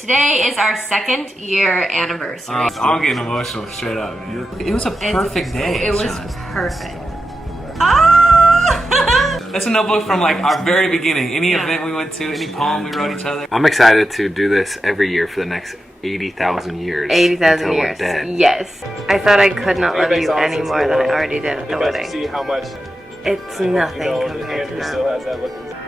Today is our 2nd year anniversary. I'm getting emotional straight up, man. It was a perfect day. It was perfect. Ah! That's a notebook from like our very beginning. Any event we went to, any poem we wrote each other. I'm excited to do this every year for the next 80,000 years. 80,000 years. Yes. I thought I could not love you any more than I already did at the wedding. See how much It's nothing compared to now.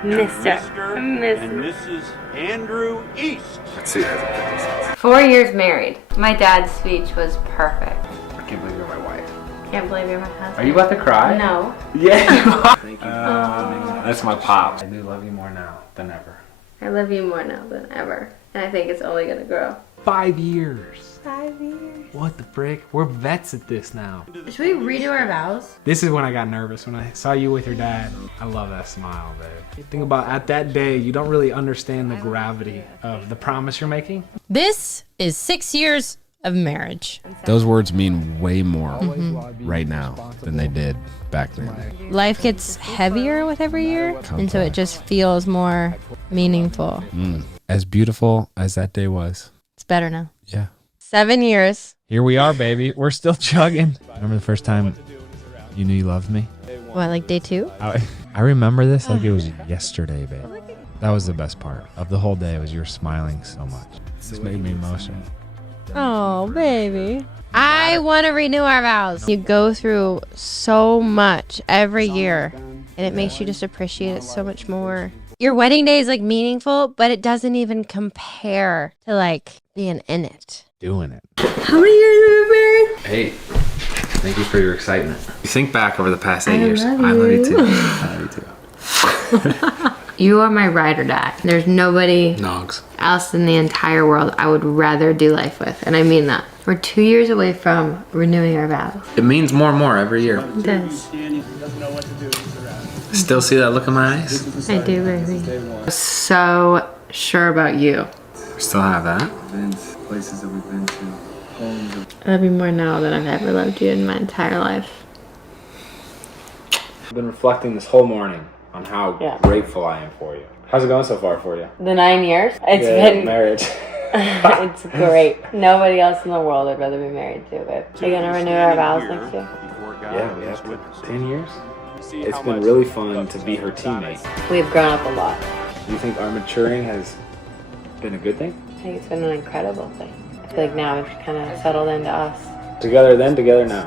Mr. and Mrs. Andrew East. Let's see what has 4 years married. My dad's speech was perfect. I can't believe you're my wife. Can't believe you're my husband. Are you about to cry? No. Yeah. Thank you. That's my pop. I do love you more now than ever. I love you more now than ever. And I think it's only gonna grow. 5 years. 5 years. What the frick? We're vets at this now. Should we redo our vows? This is when I got nervous, when I saw you with your dad. I love that smile, babe. You think about at that day, you don't really understand the gravity of the promise you're making. This is 6 years of marriage. Those words mean way more right now than they did back then. Life gets heavier with every year, and so it just feels more meaningful. As beautiful as that day was. It's better now. Yeah. 7 years. Here we are, baby. We're still chugging. Remember the first time you knew you loved me? What, like day 2? I remember this like it was yesterday, babe. That was the best part of the whole day, was you were smiling so much. This made me emotional. Oh, baby. I want to renew our vows. You go through so much every year, and it makes you just appreciate it so much more. Your wedding day is like meaningful, but it doesn't even compare to like being in it. Doing it. How many years have we been married? 8. Thank you for your excitement. You think back over the past 8 years. I love you too. I love you too. You are my ride or die. There's nobody Nogs. else in the entire world I would rather do life with, and I mean that. We're 2 years away from renewing our vows. It means more and more every year. It does. Still see that look in my eyes? I do, baby. So sure about you. Still have that. places that we've been to, homes. I love you more now than I've ever loved you in my entire life. I've been reflecting this whole morning on how grateful I am for you. How's it going so far for you? The 9 years? It's been marriage. it's great. Nobody else in the world I'd rather be married to, babe. Are you gonna renew our vows next year? Yeah, we have to. 10 years? It's been really fun to be her teammate. We've grown up a lot. Do you think our maturing has been a good thing? I think it's been an incredible thing. I feel like now we've kind of settled into us. Together then, together now.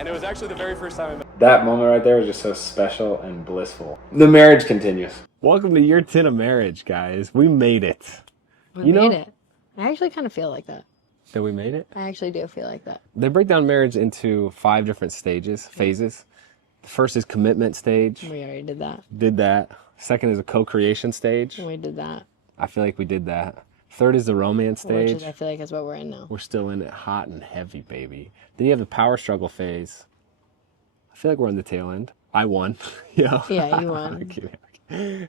And it was actually the very first time I met. That moment right there was just so special and blissful. The marriage continues. Welcome to year 10 of marriage, guys. We made it. We made it. I actually kind of feel like that. That we made it? I actually do feel like that. They break down marriage into 5 different phases. The first is commitment stage. We already did that. Did that. Second is a co-creation stage. We did that. I feel like we did that. Third is the romance stage. Which is, I feel like is what we're in now. We're still in it hot and heavy, baby. Then you have the power struggle phase. I feel like we're in the tail end. I won. Yeah, you won. I'm kidding. And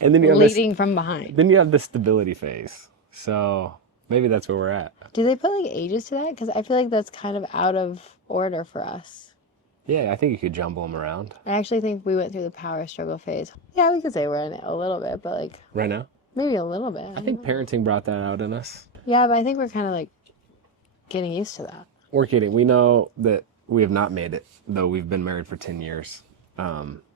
then you have leading from behind. Then you have the stability phase. So maybe that's where we're at. Do they put like ages to that? Because I feel like that's kind of out of order for us. Yeah, I think you could jumble them around. I actually think we went through the power struggle phase. Yeah, we could say we're in it a little bit, but like... Right now? Maybe a little bit. I think parenting brought that out in us. Yeah, but I think we're kind of like getting used to that. We're kidding. We know that we have not made it, though we've been married for 10 years.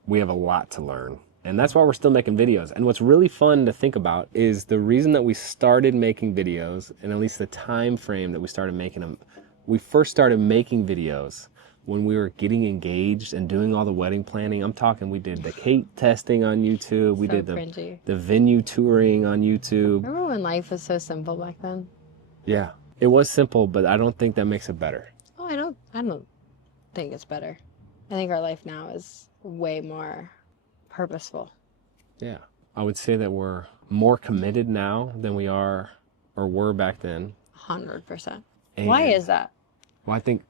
We have a lot to learn. And that's why we're still making videos. And what's really fun to think about is the reason that we started making videos, and at least the time frame that we started making them. We first started making videos when we were getting engaged and doing all the wedding planning. I'm talking, we did the cake testing on YouTube. We did the venue touring on YouTube. Remember when life was so simple back then? Yeah, it was simple, but I don't think that makes it better. Oh, I don't think it's better. I think our life now is way more purposeful. Yeah, I would say that we're more committed now than we are or were back then. 100%. Why is that? Well, I think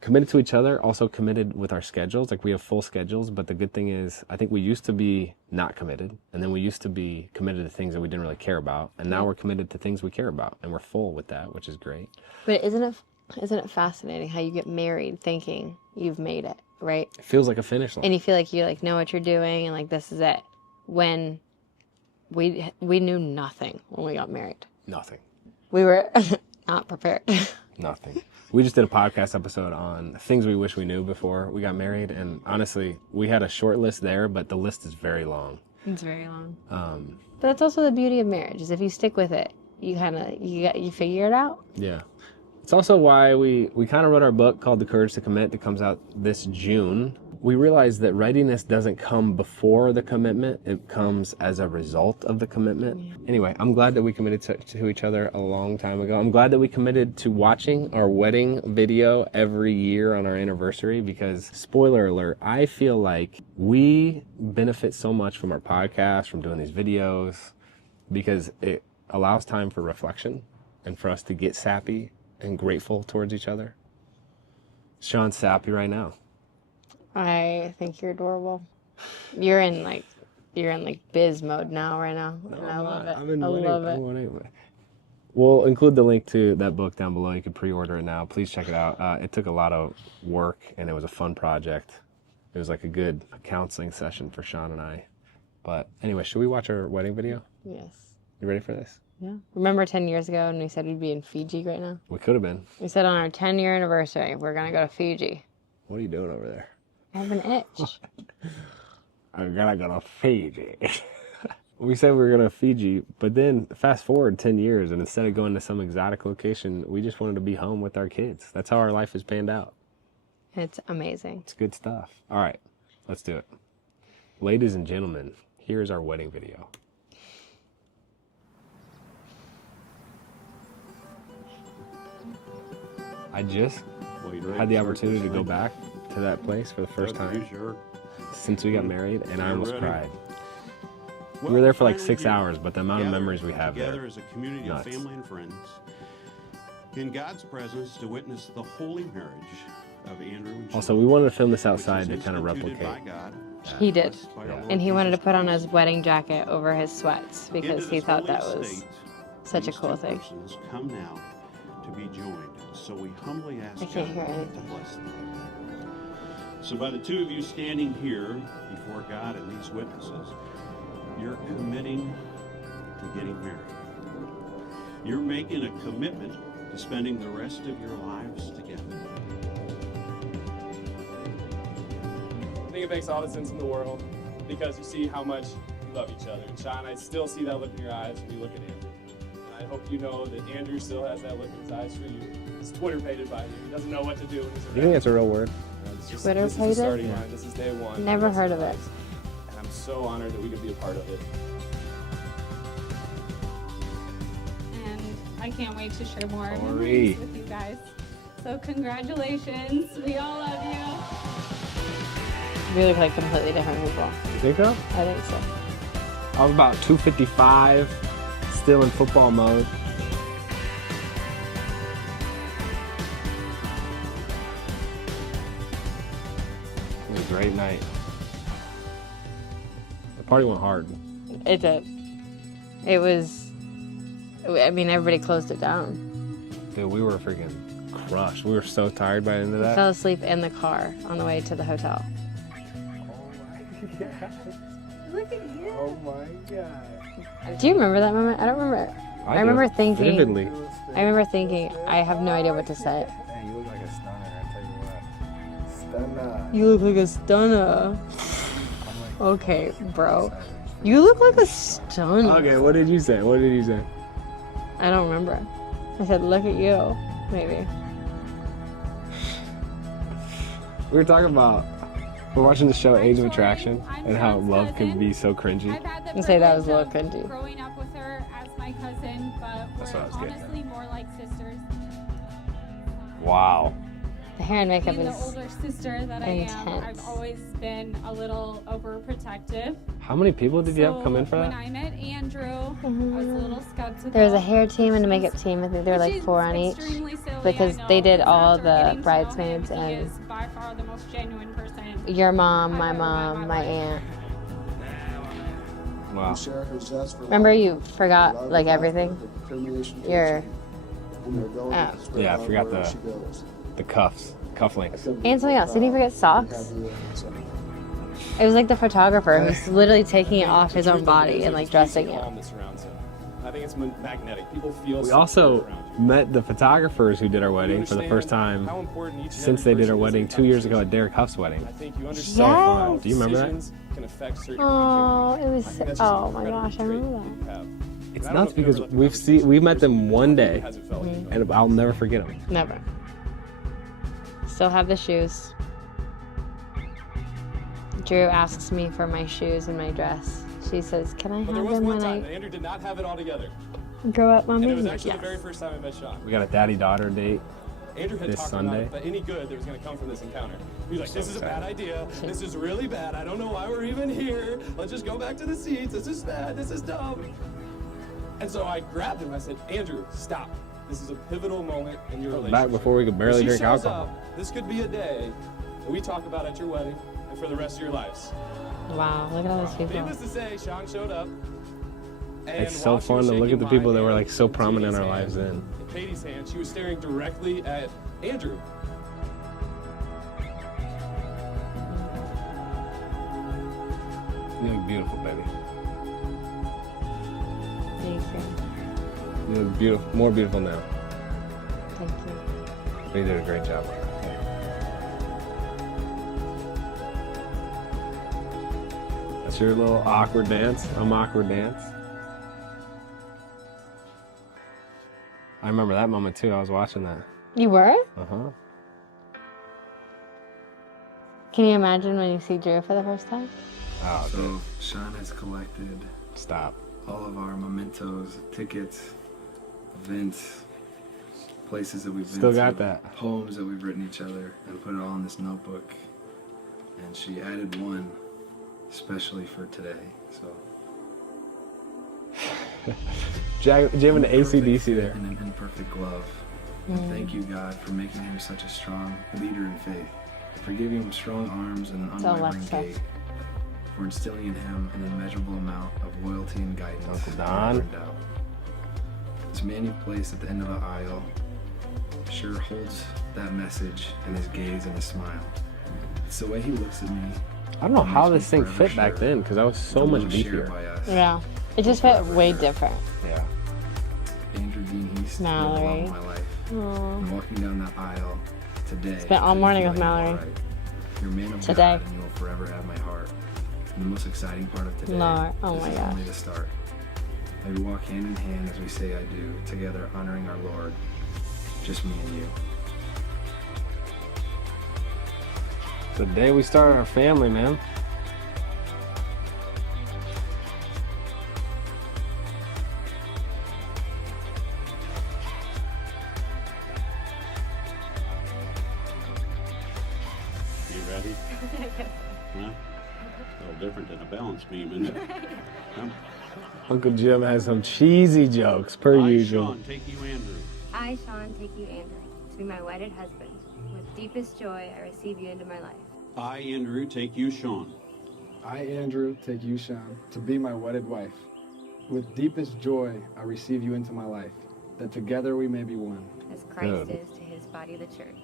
committed to each other, also committed with our schedules. Like we have full schedules, but the good thing is I think we used to be not committed, and then we used to be committed to things that we didn't really care about, and now we're committed to things we care about, and we're full with that, which is great. But isn't it fascinating how you get married thinking you've made it, right? It feels like a finish line. And you feel like you like know what you're doing and like this is it. When we knew nothing when we got married. Nothing. We were not prepared. Nothing. We just did a podcast episode on things we wish we knew before we got married, and honestly, we had a short list there, but the list is very long. It's very long. But that's also the beauty of marriage, is if you stick with it, you figure it out. Yeah. It's also why we kind of wrote our book called The Courage to Commit that comes out this June. We realized that readiness doesn't come before the commitment. It comes as a result of the commitment. Yeah. Anyway, I'm glad that we committed to each other a long time ago. I'm glad that we committed to watching our wedding video every year on our anniversary because, spoiler alert, I feel like we benefit so much from our podcast, from doing these videos, because it allows time for reflection and for us to get sappy and grateful towards each other. Sean's sappy right now. I think you're adorable. You're in biz mode right now. No, and I love it. I love it. We'll include the link to that book down below. You can pre-order it now. Please check it out. It took a lot of work and it was a fun project. It was like a good counseling session for Sean and I. But anyway, should we watch our wedding video? Yes. You ready for this? Yeah. Remember 10 years ago when we said we'd be in Fiji right now? We could have been. We said on our 10-year anniversary, we're going to go to Fiji. What are you doing over there? I have an itch. I'm gonna go to Fiji. We said we were going to Fiji, but then fast forward 10 years, and instead of going to some exotic location, we just wanted to be home with our kids. That's how our life has panned out. It's amazing. It's good stuff. All right, let's do it. Ladies and gentlemen, here's our wedding video. I just had the opportunity to go back to that place for the first time since we got married, and I almost cried. We were there for like 6 hours, but the amount of memories we have there, as a community of family and friends, in God's presence to witness the holy marriage of Andrew and Sean. Also, we wanted to film this outside to kind of replicate. He did. And he wanted to put on his wedding jacket over his sweats because he thought that was such a cool thing. Come now to be joined. So we humbly ask I can't hear God anything. to bless them. So by the two of you standing here before God and these witnesses, you're committing to getting married. You're making a commitment to spending the rest of your lives together. I think it makes all the sense in the world because you see how much you love each other. And Sean, I still see that look in your eyes when you look at Andrew. And I hope you know that Andrew still has that look in his eyes for you. He's Twitter-pated by you. He doesn't know what to do when he's around. You think that's a real word? Twitter-pated? This is the starting line. This is day one. Never heard of it. And I'm so honored that we could be a part of it. And I can't wait to share more Sorry. memories with you guys. So congratulations. We all love you. We look like completely different people. You think so? I think so. I was about 255, still in football mode. It was a great night. The party went hard. It did. It was, I mean, everybody closed it down. Dude, we were freaking crushed. We were so tired by the end of We that. fell asleep in the car on the way to the hotel. Look at you. Oh my god. Do you remember that moment? I don't remember. I remember thinking, vividly. I remember thinking, I have no idea what to say. Hey, you look like a stunner, I tell you what. Stunner. You look like a stunner. Okay, bro. You look like a stunner. Okay, what did you say? What did you say? I don't remember. I said, look at you, maybe. We were talking about, we're watching the show Age of Attraction and how love can be so cringy. And say that was a little cringy. Growing up with her as my cousin, but That's we're what I was getting at. honestly more like sisters. Wow. The hair and makeup Being the is older sister that I am, intense. I've always been a little overprotective. How many people did you have come in for When that? I met Andrew, I was a little skeptical. There was a hair team and a makeup team. I think there were like 4 on each. Because they did all the bridesmaids and He is by far the most genuine person. your mom, my aunt. Wow. Remember you forgot like everything? Your Yeah, I forgot the cufflinks. and something else. Did you forget socks? It was like the photographer who's literally taking it off his own body and like dressing it. I think it's magnetic. People feel. We also met the photographers who did our wedding for the first time since they did our wedding 2 years ago at Derek Huff's wedding. So fun. Do you remember that? Oh, it was. Oh my gosh, I remember that. It's nuts because we met them one day, and I'll never forget them. Never. Still have the shoes. Drew asks me for my shoes and my dress. She says, "Can I have them when I Andrew did not have it all together. grow up, Mommy?" And it was actually Yes. the very first time I met Sean. We got a daddy-daughter date Andrew had this talked Sunday. about any good that was going to come from this encounter. He was like, "This is a bad idea. This is really bad. I don't know why we're even here. Let's just go back to the seats. This is bad. This is dumb." And so I grabbed him. I said, "Andrew, stop. This is a pivotal moment in your relationship." Back before we could barely drink alcohol. This could be a day that we talk about at your wedding and for the rest of your lives. Wow, look at all those people. Needless to say, Sean showed up. It's so fun to look at the people that were like so prominent in our lives then. In Katie's hand, she was staring directly at Andrew. You look beautiful, baby. Thank you. You look beautiful, more beautiful now. Thank you. You did a great job. That's your little awkward dance. Awkward dance. I remember that moment too. I was watching that. You were? Uh-huh. Can you imagine when you see Drew for the first time? Oh, So dude. Sean has collected Stop. all of our mementos, tickets, events, places that we've been Still to, got that. poems that we've written each other, and put it all in this notebook. And she added one especially for today. So Jamming the ACDC there. in an imperfect glove. And thank you, God, for making him such a strong leader in faith, for giving him strong arms and an So unwavering Alexa. gait, for instilling in him an immeasurable amount of loyalty and guidance. Uncle Don. never in doubt. This man you've placed at the end of the aisle sure holds that message in his gaze and his smile. It's the way he looks at me. I don't know how Makes me this thing forever fit back sure then because I was so the much love shared beefier. by us. Yeah. It just felt way different. Yeah. Andrew Dean East, Mallory. the love of my life. Aww. I'm walking down that aisle today. Spent all morning with Mallory. You're a man of Today. God, and you will forever have my heart. And the most exciting part of today Lord. Oh this my is gosh. only the start. May we walk hand in hand as we say I do, together honoring our Lord. Just me and you. The day we started our family, man. You ready? Huh? A little different than a balance beam, isn't it? Huh? Uncle Jim has some cheesy jokes, per I, usual. Sean, take you, Andrew. I, Sean, take you, Andrew, to be my wedded husband. With deepest joy, I receive you into my life. I, Andrew, take you, Sean. I, Andrew, take you, Sean, to be my wedded wife. With deepest joy, I receive you into my life, that together we may be one. As Christ Good. is to his body, the church.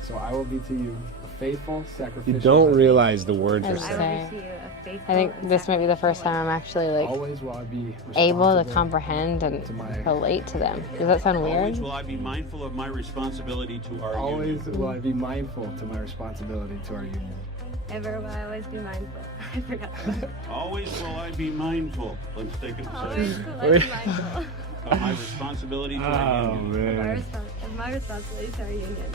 So I will be to you a faithful, sacrificial You don't husband. realize the words you're I I saying. will be to you a faithful I think and this might be the first sacrificial time I'm actually like Always will I be able to responsible comprehend and to my- relate to them. Does that sound Always weird? will I be mindful of my responsibility to our Always union. will I be mindful to my responsibility to our union. wife. Ever will I always be mindful. I forgot. Always will I be mindful. Let's take it a Always second. will I be mindful Of my responsibility to our Oh, union. man. of my responsibility to our union.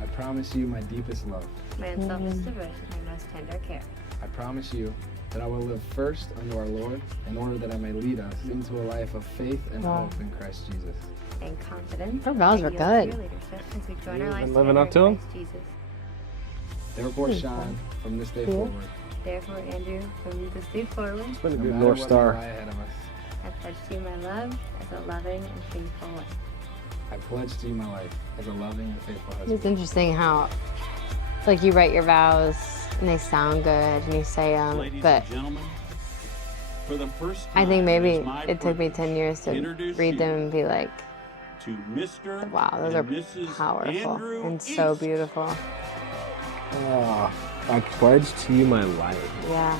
I promise you my deepest love. My unselfish devotion, my most tender care. I promise you that I will live first unto our Lord in order that I may lead us into a life of faith and Wow. hope in Christ Jesus. And confidence. Her vows that were you will be good. your leadership as we join You our lives been living together up to in 'em? Christ Jesus. Therefore, Sean, from this day Yeah. forward, Therefore, Andrew, from this day forward, It's been a no good matter North what may Star. lie ahead of us, I pledge to you my love as a loving and faithful wife. I pledge to you my life as a loving and faithful husband. It's interesting how, like, you write your vows and they sound good and you say them, Ladies but and gentlemen, for the first I time, think maybe it is my it took me privilege 10 years to introduce read them you and be like, to Mr. wow, those and are Mrs. powerful Andrew and so East. beautiful. I pledge to you my life. Yeah.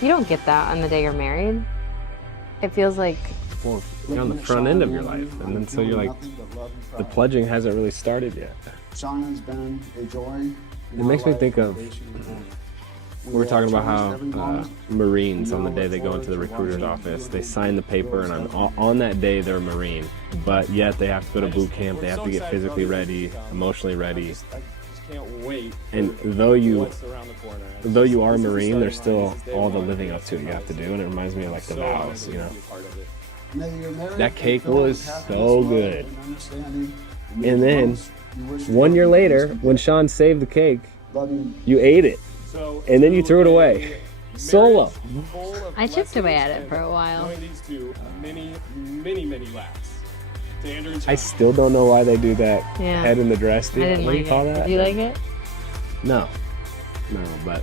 You don't get that on the day you're married. It feels like... Well, you're on the front end of your life, and then so you're like, the pledging hasn't really started yet. Sean has been a joy. It makes me think of, we were talking about how Marines, on the day they go into the recruiter's office, they sign the paper, and on that day they're a Marine, but yet they have to go to boot camp, they have to get physically ready, emotionally ready. Can't wait. And though you are a Marine, there's still all the living up to it you have to do, and it reminds me of like the vows, you know. That cake was so good. And then 1 year later, when Sean saved the cake, you ate it, and then you threw it away. Solo. I chipped away at it for a while. Many laps. I still don't know why they do that head in the dress I deal. didn't What do like you call it. that? Did you like it? No, but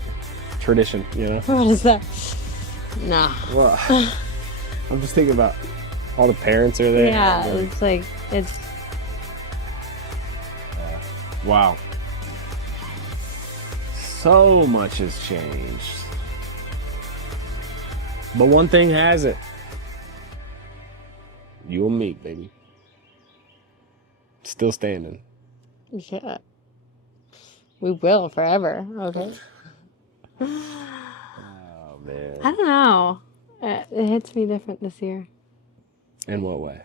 tradition, you know. What is that? No. Well, I'm just thinking about all the parents are there. Yeah, it's like, it's... Wow. So much has changed. But one thing hasn't. You and me, baby. Still standing. Yeah. We will forever, okay? Oh, man. I don't know. It hits me different this year. In what way?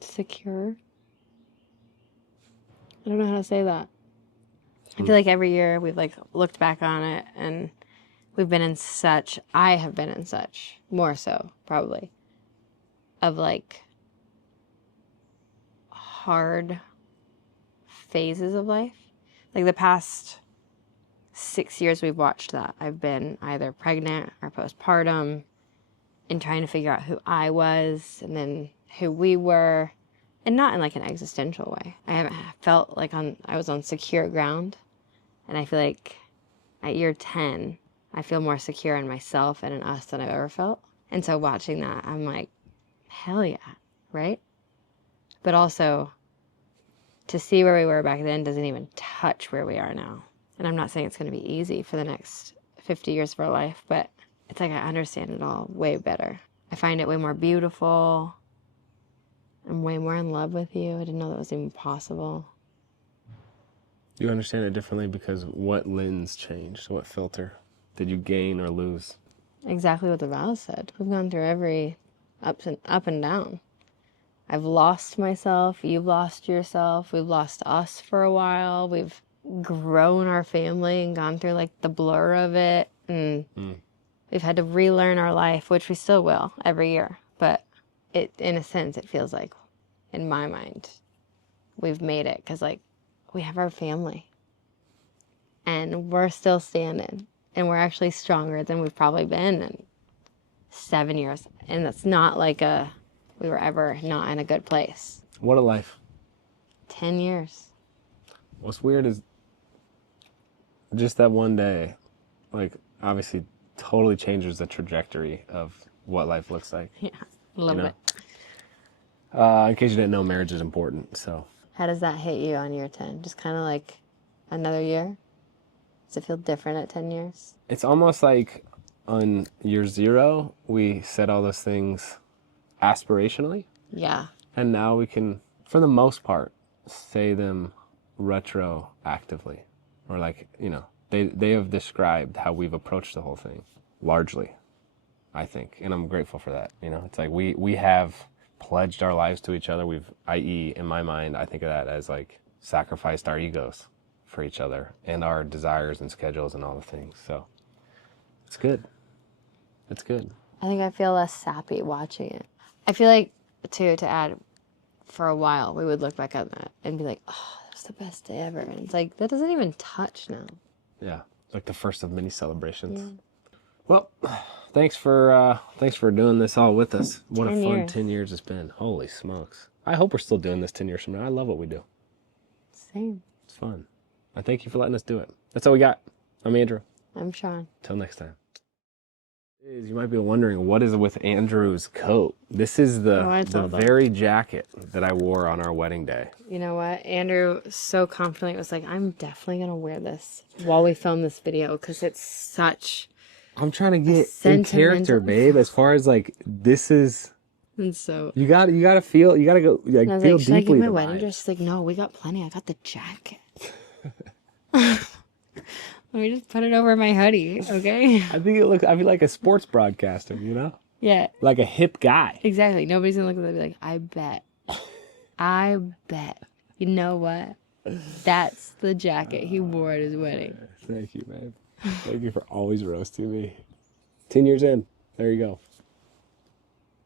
Secure. I don't know how to say that. I feel like every year we've like looked back on it and we've been in such, I have been in such, more so probably, of like hard phases of life. Like the past 6 years we've watched that. I've been either pregnant or postpartum and trying to figure out who I was and then who we were, and not in like an existential way. I haven't felt like I was on secure ground, and I feel like at year 10 I feel more secure in myself and in us than I've ever felt. And so watching that, I'm like, hell yeah, right? But also to see where we were back then doesn't even touch where we are now. And I'm not saying it's going to be easy for the next 50 years of our life, but it's like I understand it all way better. I find it way more beautiful. I'm way more in love with you. I didn't know that was even possible. You understand it differently because what lens changed? What filter did you gain or lose? Exactly what the vows said. We've gone through every up and down. I've lost myself. You've lost yourself. We've lost us for a while. We've grown our family and gone through like the blur of it. And we've had to relearn our life, which we still will every year. But it, in a sense, it feels like, in my mind, we've made it because like we have our family and we're still standing and we're actually stronger than we've probably been in 7 years. And that's not like we were ever not in a good place. What a life. 10 years. What's weird is just that one day, like, obviously totally changes the trajectory of what life looks like. Yeah, a little bit. In case you didn't know, marriage is important, so. How does that hit you on year 10? Just kind of like another year? Does it feel different at 10 years? It's almost like on year 0, we said all those things aspirationally. Yeah. And now we can, for the most part, say them retroactively. Or like, you know, they have described how we've approached the whole thing, largely, I think. And I'm grateful for that. You know, it's like we have pledged our lives to each other. We've, i.e., in my mind, I think of that as like sacrificed our egos for each other and our desires and schedules and all the things. So it's good. It's good. I think I feel less sappy watching it. I feel like, too, to add, for a while, we would look back on that and be like, oh, that was the best day ever. And it's like, that doesn't even touch now. Yeah, like the first of many celebrations. Yeah. Well, thanks for doing this all with us. What a 10 fun years. 10 years it's been. Holy smokes. I hope we're still doing this 10 years from now. I love what we do. Same. It's fun. I thank you for letting us do it. That's all we got. I'm Andrew. I'm Sean. Till next time. You might be wondering what is with Andrew's coat. This is the very jacket that I wore on our wedding day. You know what? Andrew so confidently was like, I'm definitely going to wear this while we film this video because it's such... I'm trying to get in character, babe. As far as like, this is... And so... You gotta feel, you gotta go, like, I was feel like, should I deeply get my the wedding vibes. dress? She's like, no, we got plenty. I got the jacket. Let me just put it over my hoodie, okay? I think it looks, I feel like a sports broadcaster, you know? Yeah. Like a hip guy. Exactly. Nobody's gonna look at that and be like, I bet. I bet. You know what? That's the jacket he wore at his wedding. Thank you, man. Thank you for always roasting me. 10 years in. There you go.